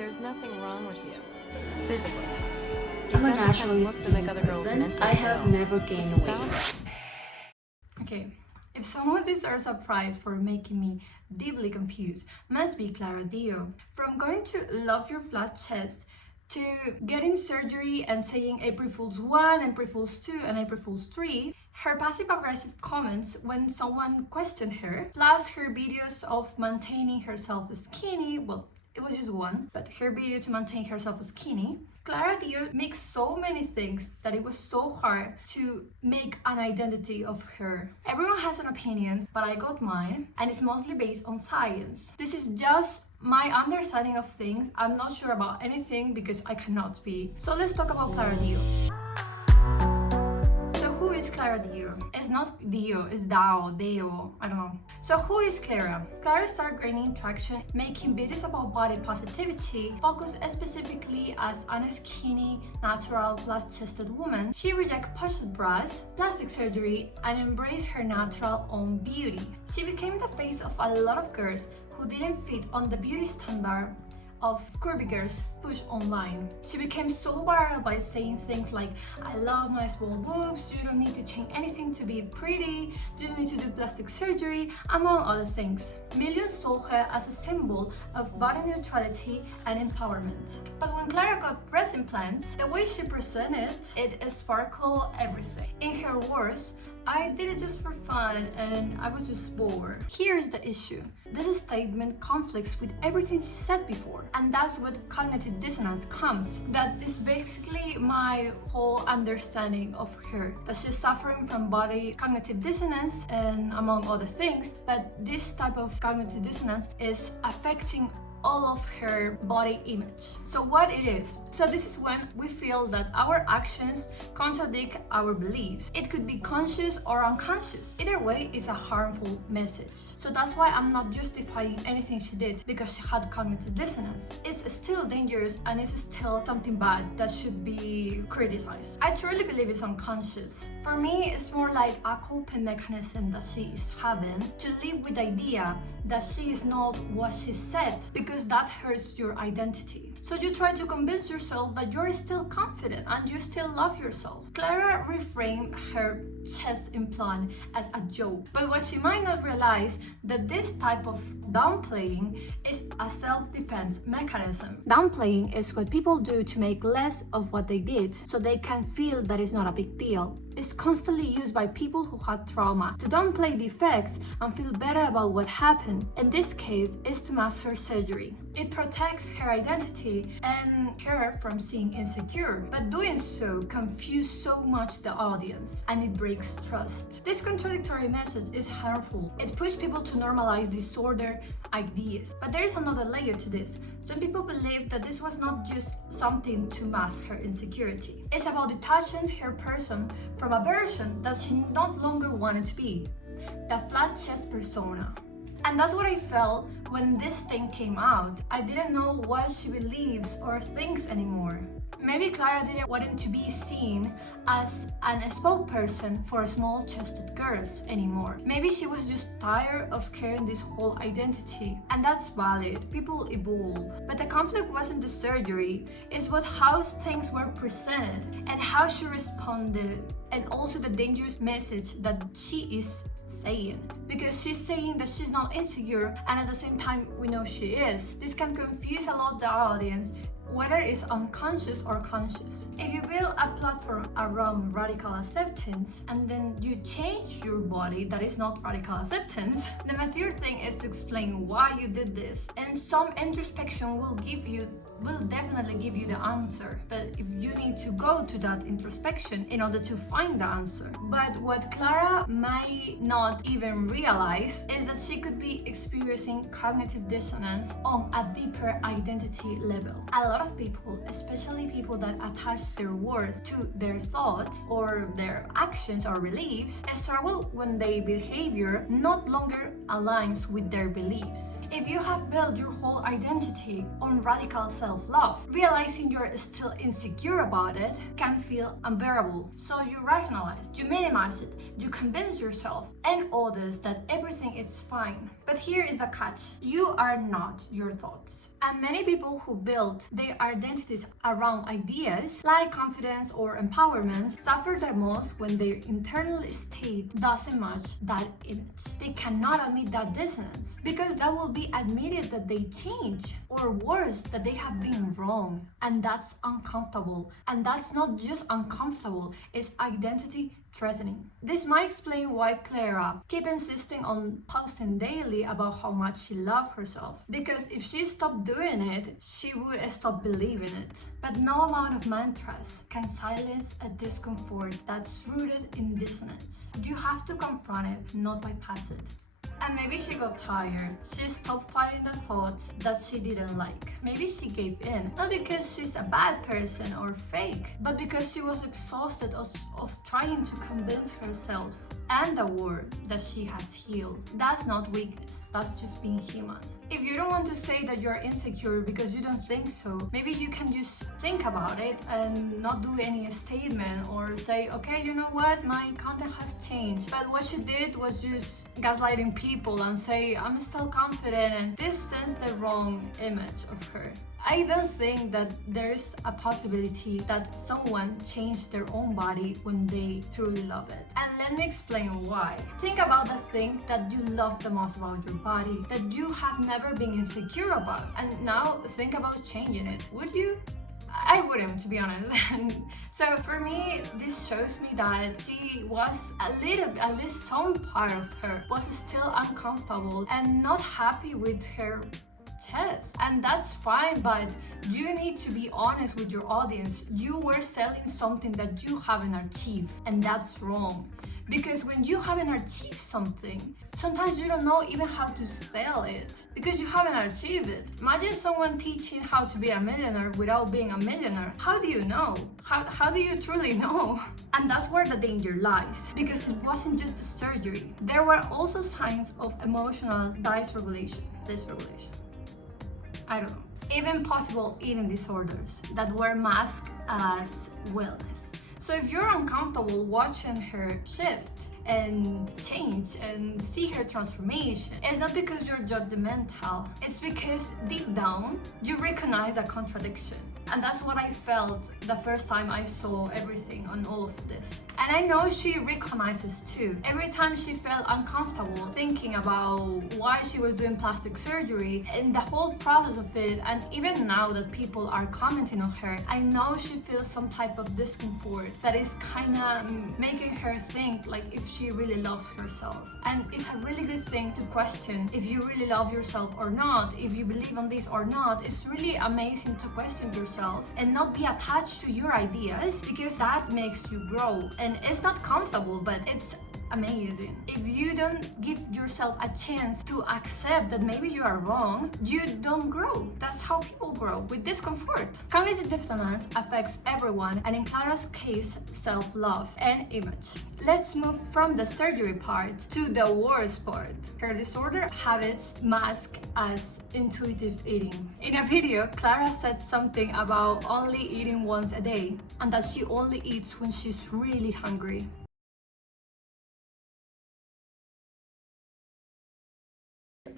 There's nothing wrong with you, physically. I'm a It doesn't naturally look to make skinny other girls person. mentally I have ill. never It's a gained spell. weight. Okay, if someone deserves a prize for making me deeply confused, must be Clara Dao. From going to love your flat chest to getting surgery and saying April Fool's 1, April Fool's 2, and April Fool's 3, her passive-aggressive comments when someone questioned her, plus her videos of maintaining herself skinny, well, it was just one, but her video to maintain herself skinny, Clara Dao makes so many things that it was so hard to make an identity of her. Everyone has an opinion, but I got mine, and it's mostly based on science. This is just my understanding of things. I'm not sure about anything because I cannot be. So let's talk about Clara Dao. So who is Clara Dao? It's not Dio, it's Dao, I don't know. So who is Clara? Clara started gaining traction, making videos about body positivity, focused specifically as a skinny, natural, flat-chested woman. She rejected pushed bras, plastic surgery, and embraced her natural own beauty. She became the face of a lot of girls who didn't fit on the beauty standard of curvy girls pushed online. She became so viral by saying things like, I love my small boobs, you don't need to change anything to be pretty, you don't need to do plastic surgery, among other things. Millions saw her as a symbol of body neutrality and empowerment. But when Clara got breast implants, the way she presented it sparkled everything. In her words, I did it just for fun and I was just bored. Here's the issue. This statement conflicts with everything she said before, and that's what cognitive dissonance comes. That is basically my whole understanding of her, that she's suffering from body cognitive dissonance and among other things, but this type of cognitive dissonance is affecting all of her body image. So what it is? So this is when we feel that our actions contradict our beliefs. It could be conscious or unconscious. Either way, it's a harmful message. So that's why I'm not justifying anything she did because she had cognitive dissonance. It's still dangerous and it's still something bad that should be criticized. I truly believe it's unconscious. For me, it's more like a coping mechanism that she is having to live with the idea that she is not what she said, because that hurts your identity. So you try to convince yourself that you're still confident and you still love yourself. Clara reframed her chest implant as a joke, but what she might not realize that this type of downplaying is a self-defense mechanism. Downplaying is what people do to make less of what they did so they can feel that it's not a big deal. It's constantly used by people who had trauma to downplay the effects and feel better about what happened. In this case, it's to mask her surgery. It protects her identity and her from seeing insecure, but doing so confuses so much the audience and it breaks trust. This contradictory message is harmful. It pushes people to normalize disorder ideas. But there is another layer to this. Some people believe that this was not just something to mask her insecurity. It's about detaching her person from a version that she no longer wanted to be, the flat chest persona. And that's what I felt when this thing came out. I didn't know what she believes or thinks anymore. Maybe Clara didn't want to be seen as a spokesperson for small-chested girls anymore. Maybe she was just tired of carrying this whole identity. And that's valid. People evolve. But the conflict wasn't the surgery. It's what how things were presented and how she responded, and also the dangerous message that she is saying, because she's saying that she's not insecure and at the same time we know she is. This can confuse a lot the audience, whether it's unconscious or conscious. If you build a platform around radical acceptance and then you change your body that is not radical acceptance, the mature thing is to explain why you did this, and some introspection will definitely give you the answer. But if you need to go to that introspection in order to find the answer. But what Clara might not even realize is that she could be experiencing cognitive dissonance on a deeper identity level. A lot of people, especially people that attach their worth to their thoughts or their actions or beliefs, struggle when their behavior not longer aligns with their beliefs. If you have built your whole identity on radical self self-love. Realizing you're still insecure about it can feel unbearable. So you rationalize, you minimize it, you convince yourself and others that everything is fine. But here is the catch. You are not your thoughts. And many people who build their identities around ideas like confidence or empowerment suffer the most when their internal state doesn't match that image. They cannot admit that dissonance because that will be admitted that they change, or worse, that they have been wrong. And that's uncomfortable. And that's not just uncomfortable, it's identity threatening. This might explain why Clara kept insisting on posting daily about how much she loved herself. Because if she stopped doing it, she would stop believing it. But no amount of mantras can silence a discomfort that's rooted in dissonance. You have to confront it, not bypass it. And maybe she got tired. She stopped fighting the thoughts that she didn't like. Maybe she gave in. Not because she's a bad person or fake, but because she was exhausted of trying to convince herself and the world that she has healed. That's not weakness, that's just being human. If you don't want to say that you're insecure because you don't think so, maybe you can just think about it and not do any statement or say, okay, you know what, my content has changed. But what she did was just gaslighting people and say, I'm still confident, and this sends the wrong image of her. I don't think that there's a possibility that someone changed their own body when they truly love it. And let me explain why. Think about the thing that you love the most about your body, that you have never been insecure about, and now think about changing it. Would you? I wouldn't, to be honest. So for me, this shows me that she was at least some part of her was still uncomfortable and not happy with her chest. And that's fine, but you need to be honest with your audience. You were selling something that you haven't achieved, and that's wrong. Because when you haven't achieved something, sometimes you don't know even how to sell it because you haven't achieved it. Imagine someone teaching how to be a millionaire without being a millionaire. How do you know? How do you truly know? And that's where the danger lies, because it wasn't just the surgery. There were also signs of emotional dysregulation. I don't know. Even possible eating disorders that were masked as wellness. So if you're uncomfortable watching her shift and change and see her transformation, it's not because you're judgmental, it's because deep down you recognize a contradiction. And that's what I felt the first time I saw everything on all of this. And I know she recognizes too. Every time she felt uncomfortable thinking about why she was doing plastic surgery and the whole process of it, and even now that people are commenting on her, I know she feels some type of discomfort that is kind of making her think like if she really loves herself. And it's a really good thing to question if you really love yourself or not, if you believe on this or not. It's really amazing to question yourself and not be attached to your ideas, because that makes you grow. And it's not comfortable, but it's amazing. If you don't give yourself a chance to accept that maybe you are wrong, you don't grow. That's how people grow, with discomfort. Cognitive dissonance affects everyone, and in Clara's case, self-love and image. Let's move from the surgery part to the worst part. Her disorder habits mask as intuitive eating. In a video, Clara said something about only eating once a day, and that she only eats when she's really hungry.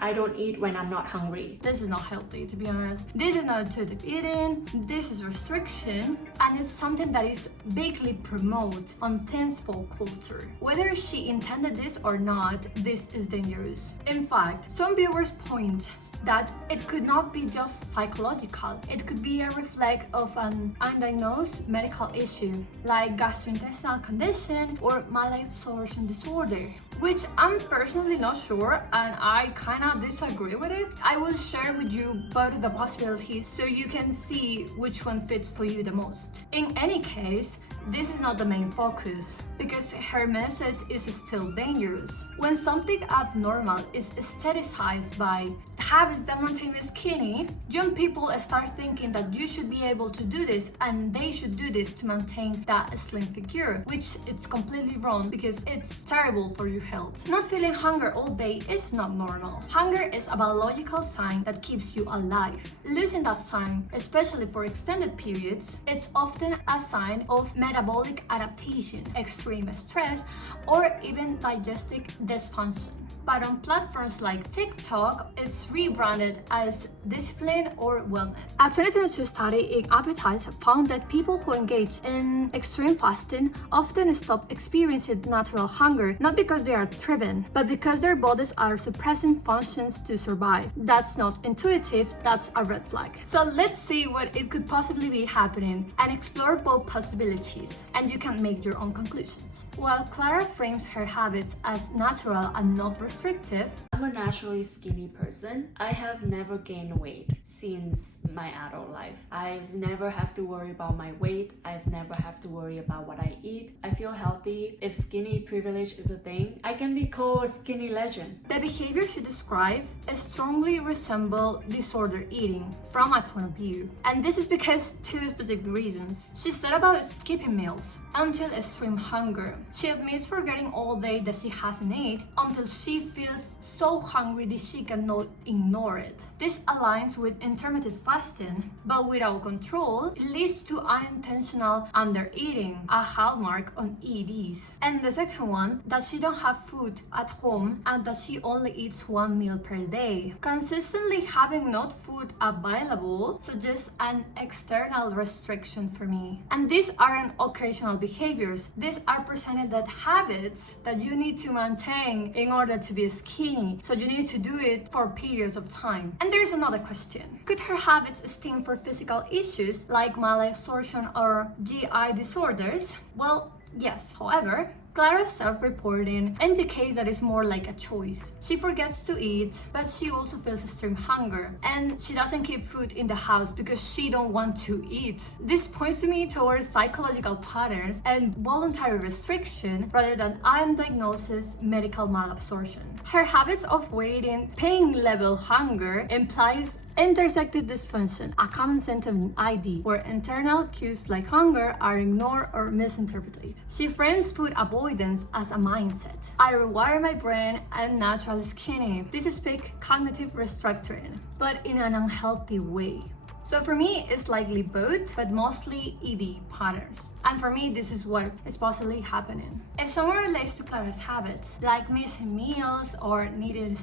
I don't eat when I'm not hungry. This is not healthy, to be honest. This is not intuitive eating, this is restriction, and it's something that is bigly promoted on thinspo culture. Whether she intended this or not, this is dangerous. In fact, some viewers point that it could not be just psychological. It could be a reflex of an undiagnosed medical issue like gastrointestinal condition or malabsorption disorder, which I'm personally not sure, and I kinda disagree with it. I will share with you both of the possibilities so you can see which one fits for you the most. In any case, this is not the main focus, because her message is still dangerous. When something abnormal is aestheticized by habits that maintain me skinny, young people start thinking that you should be able to do this and they should do this to maintain that slim figure, which it's completely wrong because it's terrible for your health. Not feeling hunger all day is not normal. Hunger is a biological sign that keeps you alive. Losing that sign, especially for extended periods, it's often a sign of metabolic adaptation, extreme stress, or even digestive dysfunction. But on platforms like TikTok, it's rebranded as discipline or wellness. A 2022 study in appetites found that people who engage in extreme fasting often stop experiencing natural hunger, not because they are driven, but because their bodies are suppressing functions to survive. That's not intuitive, that's a red flag. So let's see what it could possibly be happening and explore both possibilities, and you can make your own conclusions. While Clara frames her habits as natural and not restrictive, I'm a naturally skinny person. I have never gained weight since my adult life. I've never have to worry about my weight. I've never have to worry about what I eat. I feel healthy. If skinny privilege is a thing, I can be called a skinny legend. the behavior she described strongly resemble disordered eating from my point of view. And this is because two specific reasons. She said about skipping meals until extreme hunger. She admits forgetting all day that she hasn't ate until she feels so hungry that she cannot ignore it. This aligns with intermittent fasting, but without control, it leads to unintentional undereating, a hallmark on EDs. And the second one, that she don't have food at home and that she only eats one meal per day. Consistently having not food available suggests an external restriction for me. And these aren't occasional behaviors. These are presented as habits that you need to maintain in order to be skinny. So you need to do it for periods of time. And there is another question. Could her habits stem for physical issues like malabsorption or GI disorders? Well, yes. However, Clara's self-reporting indicates that it's more like a choice. She forgets to eat, but she also feels extreme hunger, and she doesn't keep food in the house because she don't want to eat. This points to me towards psychological patterns and voluntary restriction rather than undiagnosed medical malabsorption. Her habits of waiting pain level hunger implies intersected dysfunction, a common symptom ID, where internal cues like hunger are ignored or misinterpreted. She frames food avoidance as a mindset. I rewire my brain, I'm naturally skinny. This is big cognitive restructuring, but in an unhealthy way. So for me, it's likely both, but mostly ED patterns. And for me, this is what is possibly happening. If someone relates to Clara's habits, like missing meals or needing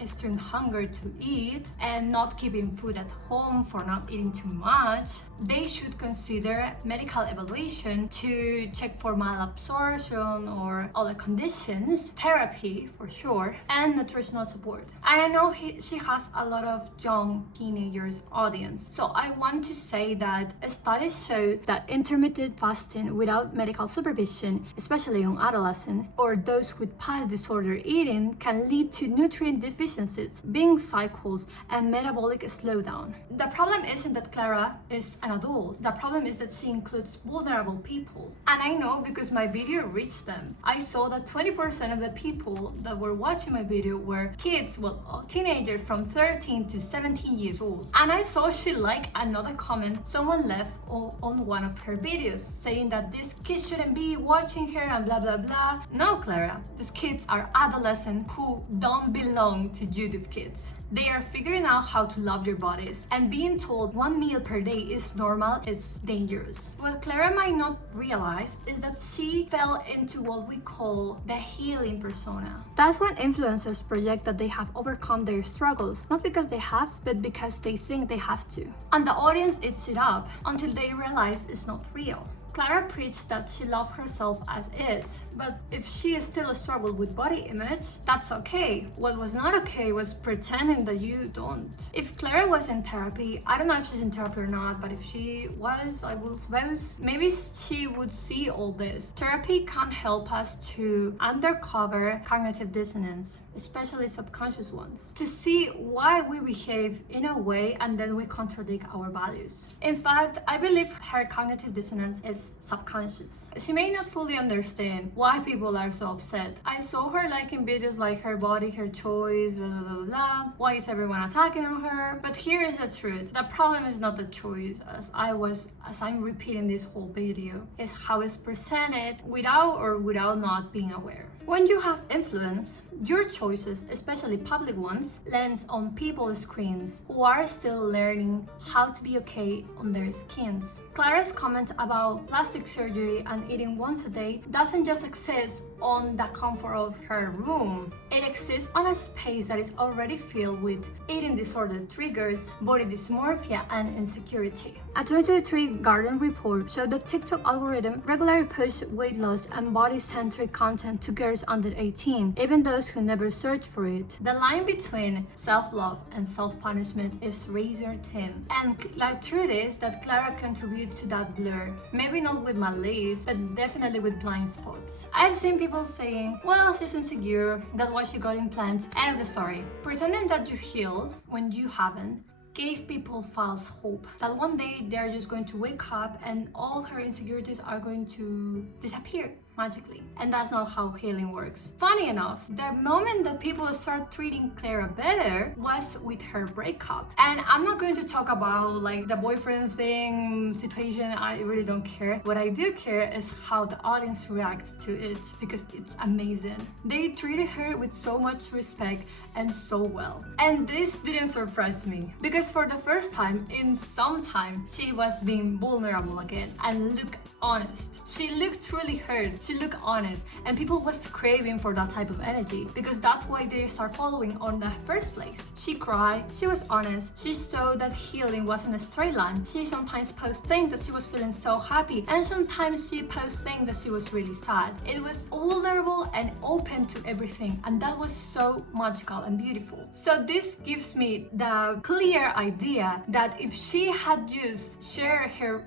extreme hunger to eat and not keeping food at home for not eating too much, they should consider medical evaluation to check for malabsorption or other conditions, therapy for sure, and nutritional support. And I know she has a lot of young teenagers audience. So I want to say that studies show that intermittent fasting without medical supervision, especially on adolescents or those with past disordered eating, can lead to nutrient deficiencies, binge cycles, and metabolic slowdown. The problem isn't that Clara is an adult. The problem is that she includes vulnerable people. And I know because my video reached them. I saw that 20% of the people that were watching my video were kids, well, teenagers from 13 to 17 years old. And I saw she liked another comment someone left on one of her videos saying that these kids shouldn't be watching her and blah blah blah. No, Clara, these kids are adolescents who don't belong to YouTube Kids. They are figuring out how to love their bodies, and being told one meal per day is normal is dangerous. What Clara might not realize is that she fell into what we call the healing persona. That's when influencers project that they have overcome their struggles, not because they have, but because they think they have to. And the audience eats it up until they realize it's not real. Clara preached that she loved herself as is, but if she still struggled with body image, that's okay. What was not okay was pretending that you don't. If Clara was in therapy, I don't know if she's in therapy or not, but if she was, I will suppose, maybe she would see all this. Therapy can help us to undercover cognitive dissonance. especially subconscious ones, to see why we behave in a way and then we contradict our values. In fact, I believe her cognitive dissonance is subconscious. She may not fully understand why people are so upset. I saw her liking videos like her body, her choice, blah blah blah blah. Why is everyone attacking on her? But here is the truth. The problem is not the choice, as I'm repeating this whole video, is how it's presented without not being aware. When you have influence, your choices, especially public ones, lands on people's screens who are still learning how to be okay on their skins. Clara's comment about plastic surgery and eating once a day doesn't just exist on the comfort of her room. It exists on a space that is already filled with eating disorder triggers, body dysmorphia, and insecurity. A 2023 Garden report showed that TikTok algorithm regularly push weight loss and body-centric content to girls under 18, even those who never search for it. The line between self-love and self-punishment is razor thin. And the truth is that Clara contributed to that blur. Maybe not with malice, but definitely with blind spots. I've seen people saying, well, she's insecure, that's why she got implants, end of the story. Pretending that you heal when you haven't gave people false hope that one day they're just going to wake up and all her insecurities are going to disappear magically. And that's not how healing works. Funny enough, the moment that people start treating Clara better was with her breakup. And I'm not going to talk about like the boyfriend thing situation, I really don't care. What I do care is how the audience reacts to it, because it's amazing. They treated her with so much respect and so well. And this didn't surprise me, because for the first time in some time, she was being vulnerable again and look honest. She looked truly hurt. She looked honest, and people was craving for that type of energy, because that's why they start following on the first place. She cried, she was honest, she saw that healing wasn't a straight line. She sometimes posted things that she was feeling so happy, and sometimes she posted things that she was really sad. It was vulnerable and open to everything, and that was so magical and beautiful. So this gives me the clear idea that if she had just shared her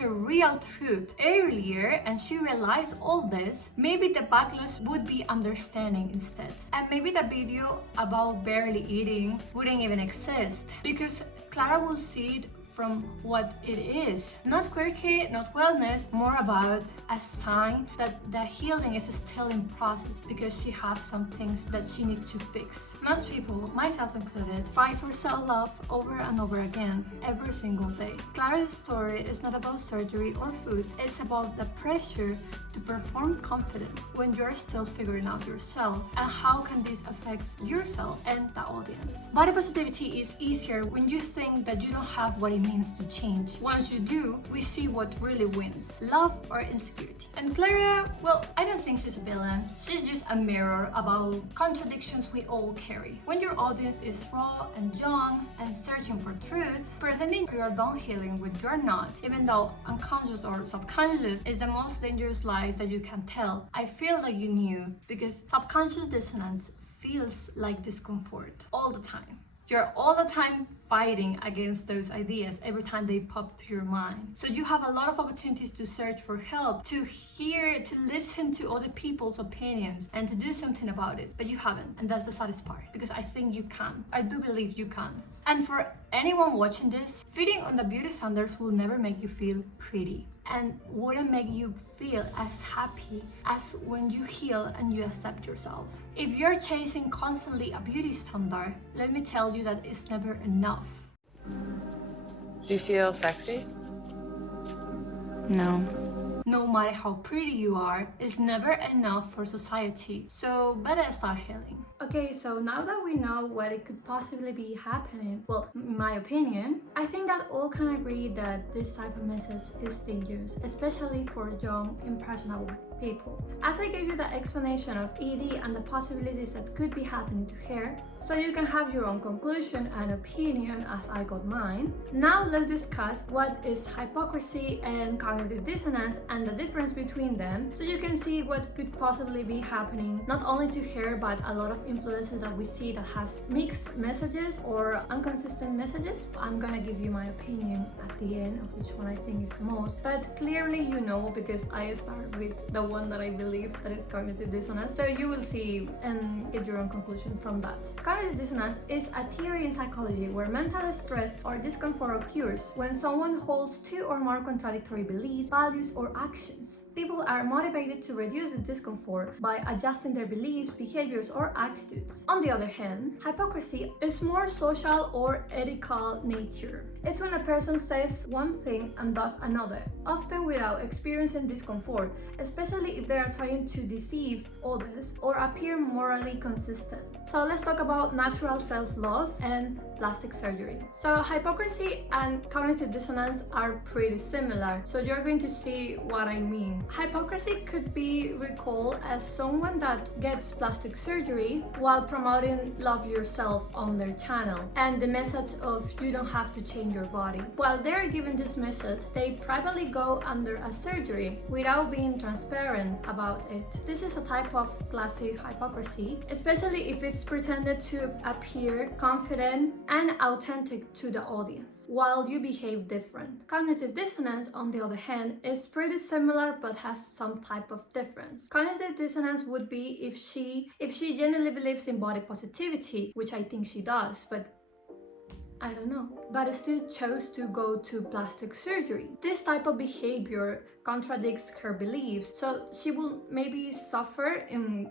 real truth earlier and she realized all this, maybe the backlash would be understanding instead. And maybe the video about barely eating wouldn't even exist, because Clara will see it from what it is. Not quirky, not wellness, more about a sign that the healing is still in process, because she has some things that she needs to fix. Most people, myself included, fight for self-love over and over again, every single day. Clara's story is not about surgery or food, it's about the pressure to perform confidence when you're still figuring out yourself, and how can this affect yourself and the audience. Body positivity is easier when you think that you don't have what it means to change. Once you do, we see what really wins, love or insecurity. And Clara, well, I don't think she's a villain. She's just a mirror about contradictions we all carry. When your audience is raw and young and searching for truth, pretending you are done healing when you're not, even though unconscious or subconscious, is the most dangerous lies that you can tell. I feel like you knew, because subconscious dissonance feels like discomfort all the time. You're all the time fighting against those ideas every time they pop to your mind. So you have a lot of opportunities to search for help, to hear, to listen to other people's opinions, and to do something about it, but you haven't. And that's the saddest part, because I think you can. I do believe you can. And for anyone watching this, feeding on the beauty standards will never make you feel pretty, and wouldn't make you feel as happy as when you heal and you accept yourself. If you're chasing constantly a beauty standard, let me tell you that it's never enough. Do you feel sexy? No. No matter how pretty you are, it's never enough for society, so better start healing. Okay, so now that we know what it could possibly be happening, well, in my opinion, I think that all can agree that this type of message is dangerous, especially for young, impressionable people. As I gave you the explanation of ED and the possibilities that could be happening to her, so you can have your own conclusion and opinion as I got mine. Now let's discuss what is hypocrisy and cognitive dissonance and the difference between them, so you can see what could possibly be happening not only to her but a lot of influencers that we see that has mixed messages or inconsistent messages. I'm gonna give you my opinion at the end of which one I think is the most, but clearly you know, because I start with the one that I believe that is cognitive dissonance, so you will see and get your own conclusion from that. Cognitive dissonance is a theory in psychology where mental stress or discomfort occurs when someone holds two or more contradictory beliefs, values, or actions. People are motivated to reduce the discomfort by adjusting their beliefs, behaviors, or attitudes. On the other hand, hypocrisy is more social or ethical nature. It's when a person says one thing and does another, often without experiencing discomfort, especially if they are trying to deceive others or appear morally consistent. So let's talk about natural self-love and plastic surgery. So hypocrisy and cognitive dissonance are pretty similar, so you're going to see what I mean. Hypocrisy could be recalled as someone that gets plastic surgery while promoting love yourself on their channel and the message of you don't have to change your body. While they're given this message, they privately go under a surgery without being transparent about it. This is a type of classic hypocrisy, especially if it's pretended to appear confident and authentic to the audience, while you behave different. Cognitive dissonance, on the other hand, is pretty similar but has some type of difference. Cognitive dissonance would be if she genuinely believes in body positivity, which I think she does, but I don't know, but still chose to go to plastic surgery. This type of behavior contradicts her beliefs, so she will maybe suffer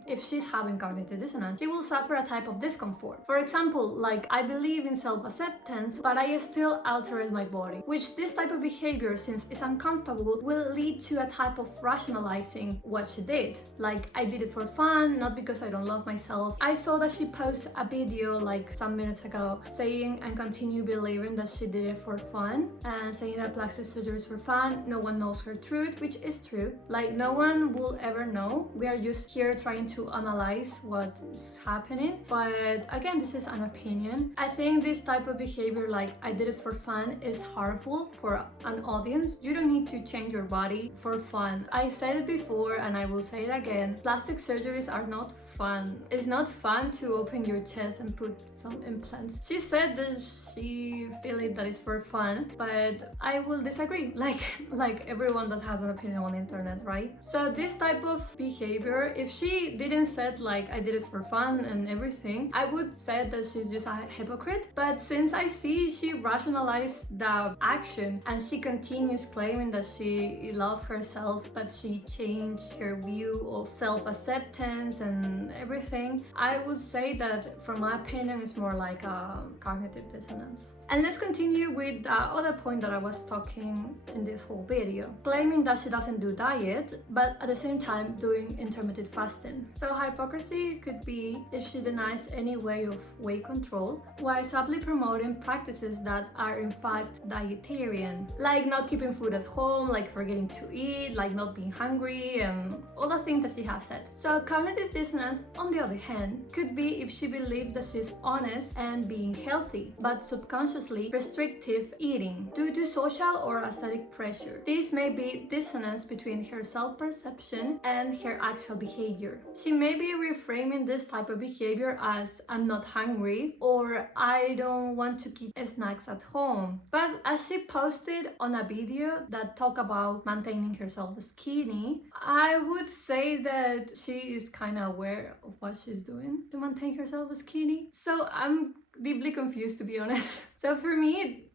if she's having cognitive dissonance. She will suffer a type of discomfort. For example, like, I believe in self-acceptance, but I still altered my body, which this type of behavior, since it's uncomfortable, will lead to a type of rationalizing what she did. Like, I did it for fun, not because I don't love myself. I saw that she posted a video like some minutes ago saying and continue believing that she did it for fun and saying that plastic surgery is for fun. No one knows her truth, which is true. Like, no one will ever know. We are just here trying to analyze what's happening. But again, this is an opinion. I think this type of behavior, like I did it for fun, is harmful for an audience. You don't need to change your body for fun. I said it before and I will say it again. Plastic surgeries are not fun. It's not fun to open your chest and put some implants. She said that she feels that it's for fun, but I will disagree, like everyone that has an opinion on the internet, right? So this type of behavior, if she didn't said like I did it for fun and everything, I would say that she's just a hypocrite. But since I see she rationalized the action and she continues claiming that she loved herself, but she changed her view of self-acceptance and everything, I would say that from my opinion it's more like a cognitive dissonance. And let's continue with the other point that I was talking in this whole video, claiming that she doesn't do diet, but at the same time doing intermittent fasting. So hypocrisy could be if she denies any way of weight control, while subtly promoting practices that are in fact dietarian, like not keeping food at home, like forgetting to eat, like not being hungry, and all the things that she has said. So cognitive dissonance, on the other hand, could be if she believes that she's honest and being healthy, but subconsciously restrictive eating due to social or aesthetic pressure. This may be dissonance between her self-perception and her actual behavior. She may be reframing this type of behavior as I'm not hungry or I don't want to keep snacks at home. But as she posted on a video that talked about maintaining herself skinny, I would say that she is kind of aware of what she's doing to maintain herself skinny. So I'm deeply confused, to be honest. So for me,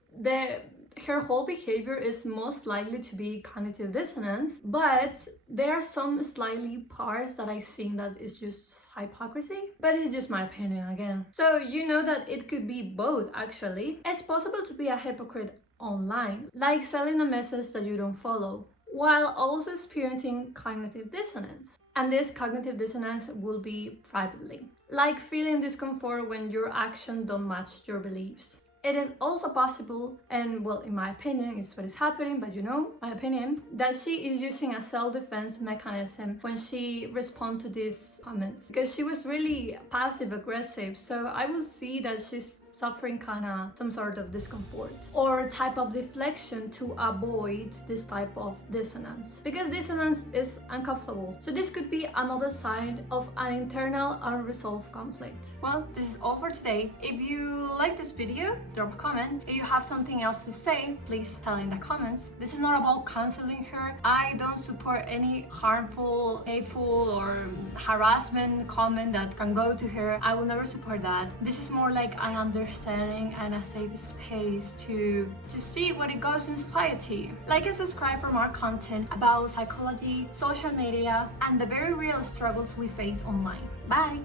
her whole behavior is most likely to be cognitive dissonance, but there are some slightly parts that I think that is just hypocrisy, but it's just my opinion again. So you know that it could be both actually. It's possible to be a hypocrite online, like selling a message that you don't follow, while also experiencing cognitive dissonance. And this cognitive dissonance will be privately, like feeling discomfort when your actions don't match your beliefs. It is also possible, and well, in my opinion, it's what is happening, but you know, my opinion, that she is using a self-defense mechanism when she responds to these comments, because she was really passive-aggressive. So I will see that she's suffering kinda some sort of discomfort or type of deflection to avoid this type of dissonance, because dissonance is uncomfortable. So this could be another sign of an internal unresolved conflict. Well, this is all for today. If you like this video, drop a comment. If you have something else to say, please tell in the comments. This is not about counseling here. I don't support any harmful, hateful or harassment comment that can go to her. I will never support that. This is more like an understanding and a safe space to see what it goes in society. Like and subscribe for more content about psychology, social media, and the very real struggles we face online. Bye!